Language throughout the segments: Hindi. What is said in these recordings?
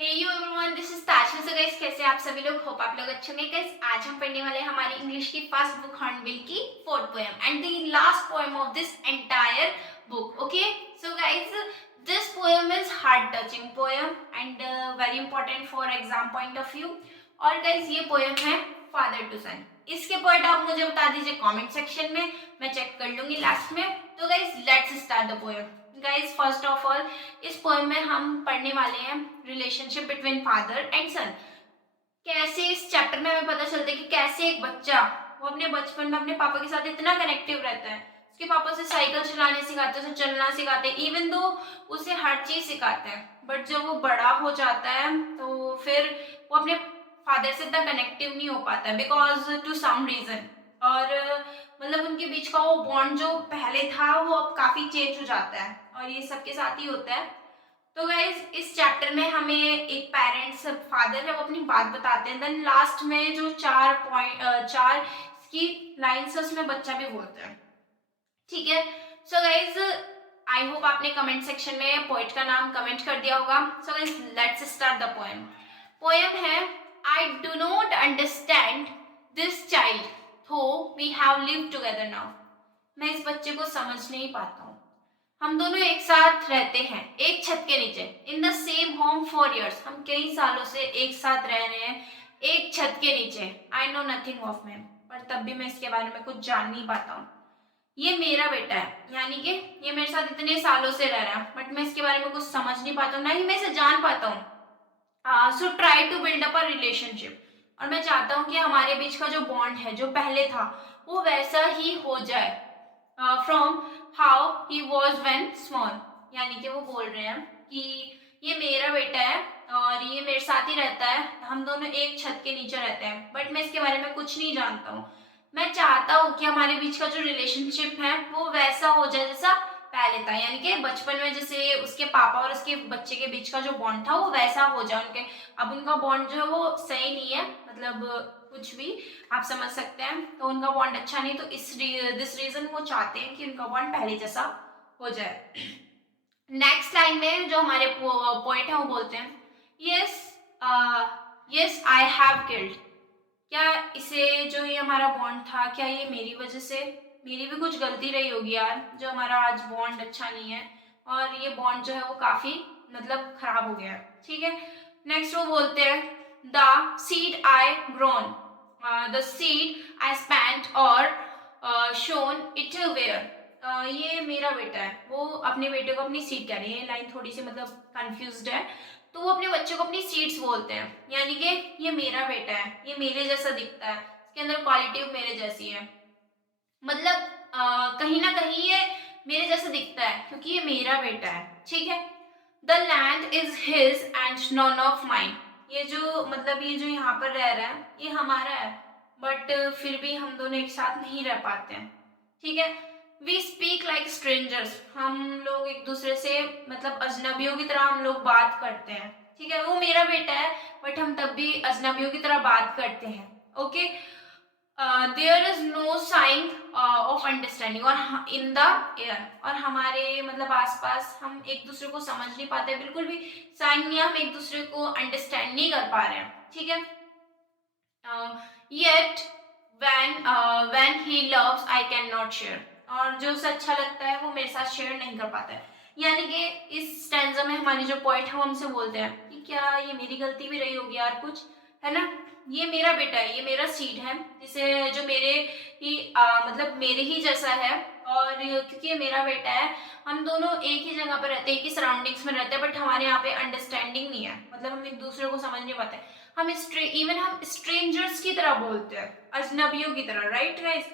Hey you everyone, this is Tasha. So guys, कैसे आप सभी लोग? होप आप लोग अच्छे होंगे। गाइस, आज हम पढ़ने वाले हैं हमारी इंग्लिश की फर्स्ट बुक हॉर्नबिल की fourth poem and the last poem of this entire book. Okay, so guys, this poem is heart touching poem and very important for exam point of view. और गाइस, ये पोएम है फादर टू सन। इसके पॉइंट आप मुझे बता दीजिए कमेंट सेक्शन में, मैं चेक कर लूंगी लास्ट में। तो guys, let's start the poem. Guys, first of all, इस पोएम में हम पढ़ने वाले हैं रिलेशनशिप बिटवीन फादर एंड सन। कैसे इस चैप्टर में हमें पता चलता है कि कैसे एक बच्चा वो अपने बचपन में अपने पापा के साथ इतना कनेक्टिव रहता है। उसके पापा उसे साइकिल चलाने सिखाते हैं, उसे चलना सिखाते हैं, इवन दो उसे हर चीज सिखाते हैं। बट जब वो बड़ा हो जाता है तो फिर वो अपने फादर से इतना कनेक्टिव नहीं हो पाता बिकॉज टू सम रीजन। और मतलब उनके बीच का वो बॉन्ड जो पहले था वो अब काफी चेंज हो जाता है, और ये सबके साथ ही होता है। तो गाइज, इस चैप्टर में हमें एक पेरेंट्स फादर है वो अपनी बात बताते हैं। देन लास्ट में जो चार की लाइन्स है उसमें बच्चा भी बोलता है। ठीक है। सो गाइज, आई होप आपने कमेंट सेक्शन में पोएट का नाम कमेंट कर दिया होगा। So guys, let's start the poem. Poem है, I do not understand this child though we have lived together now. मैं इस बच्चे को समझ नहीं पाता हूँ। हम दोनों एक साथ रहते हैं एक छत के नीचे, in the same home for years. हम कई सालों से एक साथ रह रहे हैं एक छत के नीचे। I know nothing of him, पर तब भी मैं इसके बारे में कुछ जान नहीं पाता हूँ। ये मेरा बेटा है, यानी कि ये मेरे साथ इतने सालों से रह रहा है, बट मैं इसके बारे में कुछ समझ नहीं पाता हूँ, ना ही मैं इसे जान पाता हूँ। So try to build up a relationship. और मैं चाहता हूँ कि हमारे बीच का जो बॉन्ड है जो पहले था वो वैसा ही हो जाए from how he was when small. यानी कि वो बोल रहे हैं कि ये मेरा बेटा है और ये मेरे साथ ही रहता है, हम दोनों एक छत के नीचे रहते हैं, बट मैं इसके बारे में कुछ नहीं जानता हूँ। मैं चाहता हूँ कि हमारे बीच का जो रिलेशनशिप है वो वैसा हो जाए जैसा पहले था, यानी कि बचपन में जैसे उसके पापा और उसके बच्चे के बीच का जो बॉन्ड था वो वैसा हो जाए उनके। अब उनका बॉन्ड जो है वो सही नहीं है, मतलब कुछ भी आप समझ सकते हैं, तो उनका बॉन्ड अच्छा नहीं, तो दिस रीजन वो चाहते हैं कि उनका बॉन्ड पहले जैसा हो जाए। नेक्स्ट लाइन में जो हमारे पोएट है वो बोलते हैं, yes yes I have killed. क्या इसे जो ये हमारा बॉन्ड था, क्या ये मेरी वजह से, मेरी भी कुछ गलती रही होगी यार, जो हमारा आज बॉन्ड अच्छा नहीं है और ये बॉन्ड जो है वो काफी मतलब खराब हो गया है। ठीक है। नेक्स्ट वो बोलते हैं, the seed I grown, the seed I spent और शोन इट वेयर। ये मेरा बेटा है, वो अपने बेटे को अपनी सीड कह रही है। ये लाइन थोड़ी सी मतलब कंफ्यूज्ड है, तो वो अपने बच्चे को अपनी सीड्स बोलते हैं, यानी कि ये मेरा बेटा है, ये मेरे जैसा दिखता है, इसके अंदर क्वालिटी मेरे जैसी है। मतलब कहीं ना कहीं ये मेरे जैसा दिखता है क्योंकि ये मेरा बेटा है। ठीक है। The land is his and none of mine. ये जो मतलब ये जो यहाँ पर रह रहा है ये हमारा है, बट फिर भी हम दोनों एक साथ नहीं रह पाते हैं। ठीक है। We speak like strangers. हम लोग एक दूसरे से मतलब अजनबियों की तरह हम लोग बात करते हैं। ठीक है। वो मेरा बेटा है बट हम तब भी अजनबियों की तरह बात करते हैं। Okay. There is no sign of understanding और इन द एयर। और हमारे मतलब आसपास हम एक दूसरे को समझ नहीं पाते, बिल्कुल भी साइन नहीं है, हम एक दूसरे को अंडरस्टैंड नहीं कर पा रहे हैं। ठीक है। Yet when he loves I can not share. और जो उसे अच्छा लगता है वो मेरे साथ शेयर नहीं कर पाता है। यानी कि इस स्टैंजा में हमारी जो पॉइंट है वो हमसे बोलते हैं कि क्या ये मेरी गलती भी रही होगी यार कुछ, है ना। ये मेरा बेटा है, ये मेरा सीड है, जिसे जो मेरे ही मतलब मेरे ही जैसा है। और क्योंकि ये मेरा बेटा है, हम दोनों एक ही जगह पर रहते हैं, एक ही सराउंडिंग्स में रहते हैं, बट हमारे यहाँ पे अंडरस्टैंडिंग नहीं है, मतलब हम एक दूसरे को समझ नहीं पाते। हम इवन हम स्ट्रेंजर्स की तरह बोलते हैं, अजनबियों की तरह, राइट गाइस।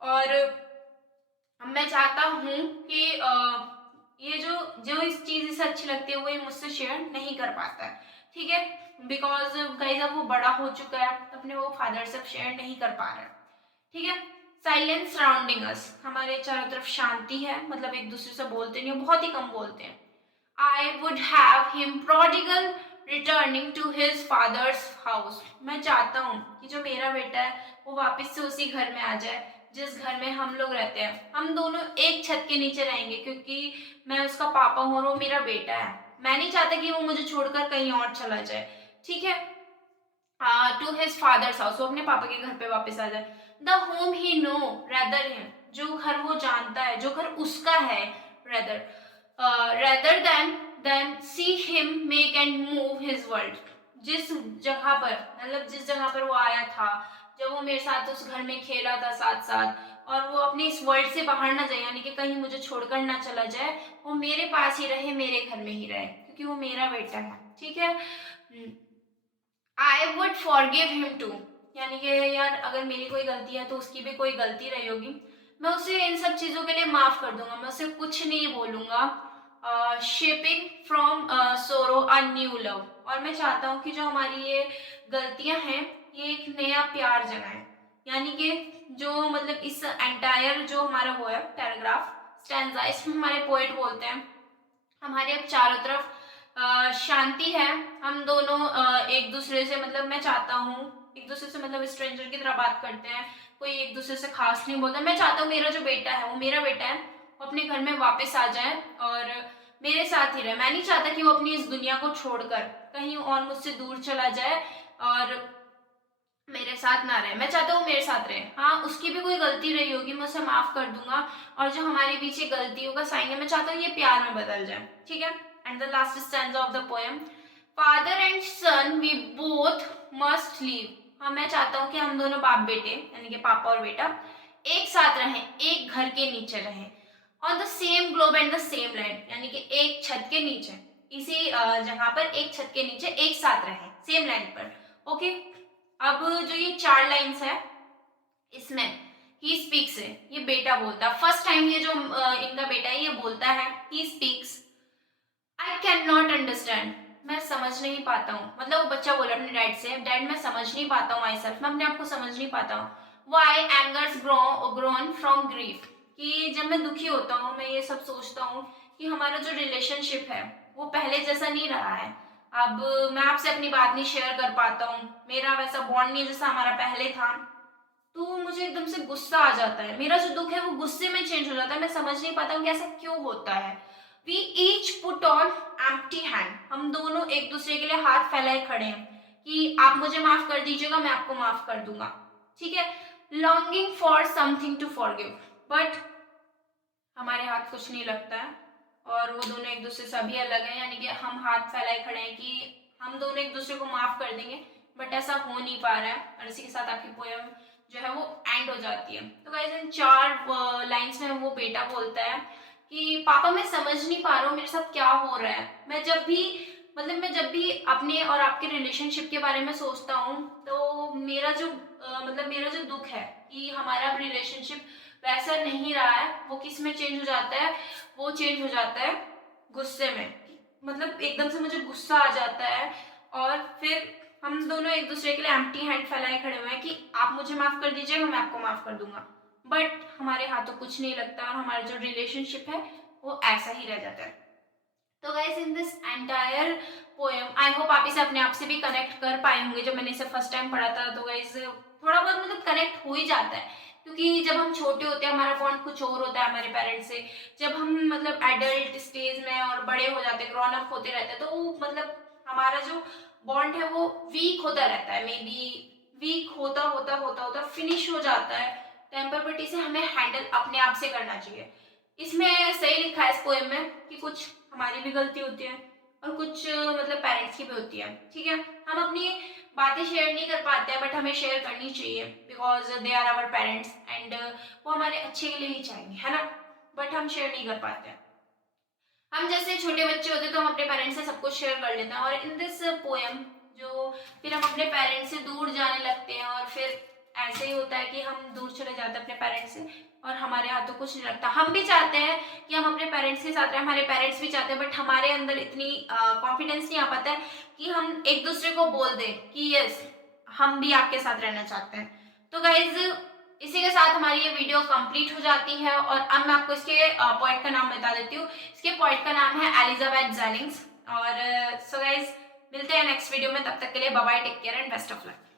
और मैं चाहता हूँ कि ये जो जो इस चीज से अच्छी लगती है वो ये मुझसे शेयर नहीं कर पाता है। ठीक है। बिकॉज गाइस अब वो बड़ा हो चुका है, अपने वो फादर से शेयर नहीं कर पा रहा है। ठीक है। साइलेंस सराउंडिंग अस। हमारे चारों तरफ शांति है, मतलब एक दूसरे से बोलते नहीं, बहुत ही कम बोलते हैं। I would have him prodigal returning to his father's house। मैं चाहता हूँ कि जो मेरा बेटा है वो वापस से उसी घर में आ जाए जिस घर में हम लोग रहते हैं। हम दोनों एक छत के नीचे रहेंगे क्योंकि मैं उसका पापा हूँ और वो मेरा बेटा है। मैं नहीं चाहता कि वो मुझे छोड़कर कहीं और चला जाए, ठीक है। टू हिज फादर्स हाउस, वो अपने पापा के घर पे वापस आ जाए। The home he know rather him, जो घर वो जानता है, जो घर उसका है, rather rather than see him make and move his world, जिस जगह पर, मतलब जिस जगह पर वो आया था, जब वो मेरे साथ उस घर में खेला था साथ साथ, और वो अपने इस वर्ल्ड से बाहर ना जाए, यानी कि कहीं मुझे छोड़कर ना चला जाए, वो मेरे पास ही रहे, मेरे घर में ही रहे, क्योंकि वो मेरा बेटा है, ठीक है। I would forgive him too, यानी कि यार अगर मेरी कोई गलती है तो उसकी भी कोई गलती रही होगी, मैं उसे इन सब चीज़ों के लिए माफ़ कर दूंगा, मैं उसे कुछ नहीं बोलूँगा। Shaping from sorrow a new love, और मैं चाहता हूँ कि जो हमारी ये गलतियाँ हैं, ये एक नया प्यार जगाएं, यानी कि जो मतलब इस एंटायर जो हमारा वो है पैराग्राफ स्टैंजा, इसमें हमारे पोएट बोलते हैं हमारे अब चारों तरफ शांति है, हम दोनों एक दूसरे से, मतलब मैं चाहता हूँ एक दूसरे से, मतलब स्ट्रेंजर की तरह बात करते हैं, कोई एक दूसरे से खास नहीं बोलता। मैं चाहता हूँ मेरा जो बेटा है वो मेरा बेटा है, वो अपने घर में वापस आ जाए और मेरे साथ ही रहे। मैं नहीं चाहता कि वो अपनी इस दुनिया को छोड़कर कहीं और मुझसे दूर चला जाए और मेरे साथ ना रहे, मैं चाहता हूँ मेरे साथ रहे। हाँ, उसकी भी कोई गलती रही होगी, मैं उसे माफ कर दूंगा, और जो हमारे पीछे गलतियों का साइन है, मैं चाहता हूँ ये प्यार में बदल जाए, ठीक है। And the last stanza of the poem, father and son we both must live, हाँ मैं चाहता हूँ कि हम दोनों बाप बेटे, यानी कि पापा और बेटा, एक साथ रहें, एक घर के नीचे रहें, on the same globe and the same land, यानी कि एक छत के नीचे, इसी जगह पर एक छत के नीचे एक साथ रहें, सेम लैंड पर, ओके। अब जो ये 4 लाइन्स है, इसमें ही स्पीक्स है, ये बेटा बोलता है, फर्स्ट टाइम ये जो इनका बेटा है ये बोलता है, he speaks, I can not understand, मैं समझ नहीं पाता हूँ, मतलब वो बच्चा बोला अपने डैड से, डैड मैं समझ नहीं पाता हूँ माई सेल्फ, मैं अपने आप को समझ नहीं पाता हूँ। Why angers grown from grief, कि जब मैं दुखी होता हूँ मैं ये सब सोचता हूँ कि हमारा जो रिलेशनशिप है वो पहले जैसा नहीं रहा है, अब मैं आपसे अपनी बात नहीं शेयर कर पाता हूँ, मेरा वैसा बॉन्ड नहीं जैसा हमारा पहले था, तो मुझे एकदम से गुस्सा आ जाता है, मेरा जो दुख है वो गुस्से में चेंज हो जाता है, मैं समझ नहीं पाता हूँ कि ऐसा क्यों होता है। We each put on empty hand, हम दोनों एक दूसरे के लिए हाथ फैलाए खड़े हैं कि आप मुझे माफ कर दीजिएगा, मैं आपको माफ कर दूंगा, ठीक है। Longing for something to forgive, but हमारे हाथ कुछ नहीं लगता है, और वो दोनों एक दूसरे से अभी अलग है, यानी कि हम हाथ फैलाए खड़े हैं कि हम दोनों एक दूसरे को माफ कर देंगे, बट ऐसा हो नहीं पा रहा है, और इसी के साथ आपकी पोएम जो है वो एंड हो जाती है। तो गाइस इन 4 लाइंस में वो बेटा बोलता है कि पापा मैं समझ नहीं पा रहा हूँ मेरे साथ क्या हो रहा है, मैं जब भी अपने और आपके रिलेशनशिप के बारे में सोचता हूँ, तो मेरा जो दुख है कि हमारा रिलेशनशिप वैसा नहीं रहा है, वो किस में चेंज हो जाता है, वो चेंज हो जाता है गुस्से में, मतलब एकदम से मुझे गुस्सा आ जाता है, और फिर हम दोनों एक दूसरे के लिए एम्प्टी हैंड फैलाए खड़े हुए हैं कि आप मुझे माफ कर दीजिएगा, मैं आपको माफ कर दूंगा, बट हमारे हाथों कुछ नहीं लगता और हमारा जो रिलेशनशिप है वो ऐसा ही रह जाता है। तो guys in this entire poem I hope आप इसे अपने आप से भी कनेक्ट कर पाए होंगे, जब मैंने इसे फर्स्ट टाइम पढ़ा था तो गाइस थोड़ा बहुत मतलब कनेक्ट हो ही जाता है, क्योंकि जब हम छोटे होते हैं हमारा बॉन्ड कुछ और होता है हमारे पेरेंट्स से, जब हम मतलब एडल्ट स्टेज में और बड़े हो जाते हैं, ग्रोन अप होते रहते हैं, तो मतलब हमारा जो बॉन्ड है वो वीक होता रहता है, मे बी वीक होता होता होता होता फिनिश हो जाता है टेम्पर, बट इसे हमें हैंडल अपने आप से करना चाहिए। इसमें सही लिखा है इस पोएम में कि कुछ हमारी भी गलती होती है और कुछ मतलब पेरेंट्स की भी होती है, ठीक है। हम अपनी बातें शेयर नहीं कर पाते हैं, बट हमें शेयर करनी चाहिए because they are our parents and वो हमारे अच्छे के लिए ही चाहेंगे, है ना, बट हम शेयर नहीं कर पाते हैं। हम जैसे छोटे बच्चे होते हैं तो हम अपने पेरेंट्स से सब कुछ शेयर कर लेते हैं, और इन दिस पोएम जो फिर हम अपने पेरेंट्स से दूर जाने लगते हैं, और फिर ऐसे ही होता है कि हम दूर चले जाते हैं अपने पेरेंट्स से और हमारे हाथों कुछ नहीं लगता। हम भी चाहते हैं कि हम अपने पेरेंट्स के साथ रहें, हमारे पेरेंट्स भी चाहते हैं, बट हमारे अंदर इतनी कॉन्फिडेंस नहीं आ पाता है कि हम एक दूसरे को बोल दें कि यस हम भी आपके साथ रहना चाहते हैं। तो गाइज इसी के साथ हमारी ये वीडियो कंप्लीट हो जाती है, और अब मैं आपको इसके पोएट का नाम बता देती हूँ। इसके पोएट का नाम है एलिजाबेथ जेनिंग्स। और सो गाइज मिलते हैं नेक्स्ट वीडियो में, तब तक के लिए bye bye, take care and best of luck.